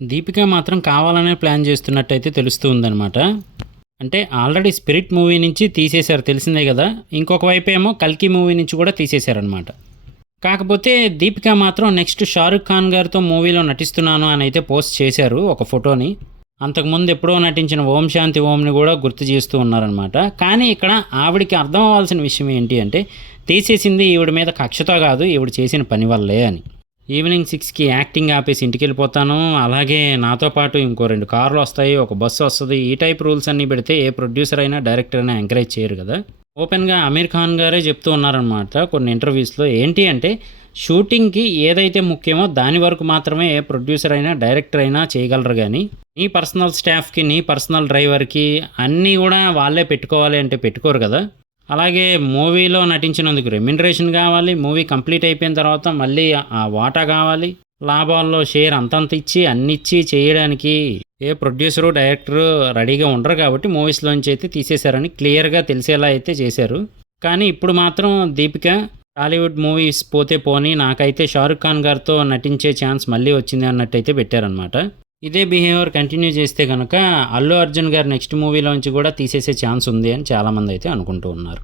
దీపిక మాత్రం కావాలనే ప్లాన్ చేస్తున్నట్టయితే తెలుస్తూ ఉందనమాట. అంటే ఆల్రెడీ 'స్పిరిట్' మూవీ నుంచి తీసేశారు తెలిసిందే గదా! ఇంకొక వైపేమో 'కల్కి' మూవీ నుంచి కూడా తీసేశారనమాట. కాకపోతే దీపిక మాత్రం నెక్స్ట్ 'షారుఖ్ ఖాన్' గారితో మూవీలో నటిస్తున్నాను అని అయితే పోస్ట్ చేశారు ఒక ఫోటోని. అంతకుముందు ఎప్పుడో నటించిన 'ఓం శాంతి ఓం'ని కూడా గుర్తు చేస్తూ ఉన్నారనమాట. కానీ ఇక్కడ ఆవిడకి అర్థం అవ్వాల్సిన విషయం ఏంటి అంటే, తీసేసింది ఈవిడ మీద కక్షతో కాదు, ఈవిడ చేసిన పని వల్లే అని. ఈవినింగ్ 6కి యాక్టింగ్ ఆపేసి ఇంటికెళ్ళిపోతాను, అలాగే నాతో పాటు ఇంకో 2 కార్లు వస్తాయి, ఒక బస్సు వస్తుంది, ఈ టైప్ రూల్స్ అన్నీ పెడితే ఏ ప్రొడ్యూసర్ అయినా డైరెక్టర్ అయినా ఎంకరేజ్ చేయరు కదా. ఓపెన్గా అమీర్ ఖాన్ గారే చెప్తూ ఉన్నారనమాట కొన్ని ఇంటర్వ్యూస్లో. ఏంటి అంటే, షూటింగ్కి ఏదైతే ముఖ్యమో దాని వరకు మాత్రమే ఏ ప్రొడ్యూసర్ అయినా డైరెక్టర్ అయినా చేయగలరు, కానీ నీ పర్సనల్ స్టాఫ్కి, నీ పర్సనల్ డ్రైవర్కి అన్నీ కూడా వాళ్ళే పెట్టుకోవాలి అంటే పెట్టుకోరు కదా. అలాగే మూవీలో నటించినందుకు రెమ్యునరేషన్ కావాలి, మూవీ కంప్లీట్ అయిపోయిన తర్వాత మళ్ళీ ఆ వాటా కావాలి, లాభాల్లో షేర్ అంతంత ఇచ్చి అన్నిచ్చి చేయడానికి ఏ ప్రొడ్యూసరు డైరెక్టరు రెడీగా ఉండరు. కాబట్టి మూవీస్లోంచి అయితే తీసేశారని క్లియర్గా తెలిసేలా అయితే చేశారు. కానీ ఇప్పుడు మాత్రం దీపిక టాలీవుడ్ మూవీస్ పోతే పోనీ, నాకైతే షారుఖ్ ఖాన్ గారితో నటించే ఛాన్స్ మళ్ళీ వచ్చింది అన్నట్టయితే పెట్టారనమాట. ఇదే బిహేవియర్ కంటిన్యూ చేస్తే కనుక అల్లు అర్జున్ గారు నెక్స్ట్ మూవీలోంచి కూడా తీసేసే ఛాన్స్ ఉంది అని చాలామంది అయితే అనుకుంటూ ఉన్నారు.